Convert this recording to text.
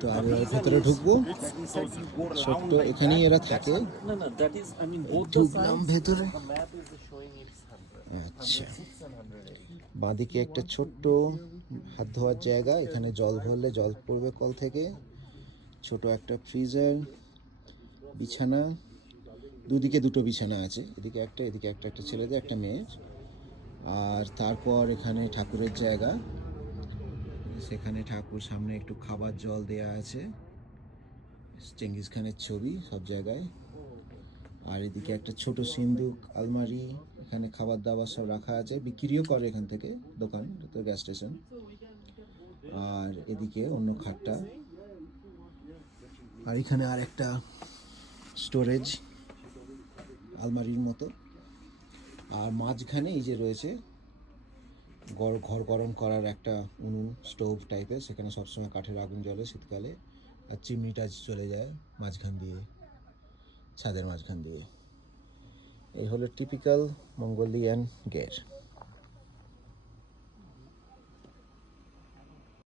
তো আর এর ভেতরে ঢুকবো, ছোট্ট এখানেই এরা থাকে। ঢুকলাম ভেতরে। আচ্ছা, বাঁদিকে একটা ছোট্ট হাত ধোয়ার জায়গা, এখানে জল ভরলে জল পড়বে কল থেকে। ছোট একটা ফ্রিজার, বিছানা, দুদিকে দুটো বিছানা আছে, এদিকে একটা এদিকে একটা, একটা ছেলেদের একটা মেয়ের। আর তারপর এখানে ঠাকুরের জায়গা, সেখানে ঠাকুর, সামনে একটু খাবার জল দেয়া আছে, চেঙ্গিস খানের ছবি সব জায়গায়। আর এদিকে একটা ছোট সিন্দুক, আলমারি, এখানে খাবার দাবার সব রাখা আছে, বিক্রিও করে এখান থেকে, দোকান তো, গ্যাস স্টেশন। আর এদিকে অন্য খাটটা, আর এখানে আর একটা স্টোরেজ আলমারির মতো। আর মাঝখানে এই যে রয়েছে ঘর গরম করার একটা উনুন, স্টোভ টাইপের, সেখানে সবসময় কাঠের আগুন জ্বলে শীতকালে। আর চিমনিটা চলে যায় মাঝখান দিয়ে, ছাদের মাঝখান দিয়ে। এই হলো টিপিক্যাল মঙ্গোলিয়ান গের।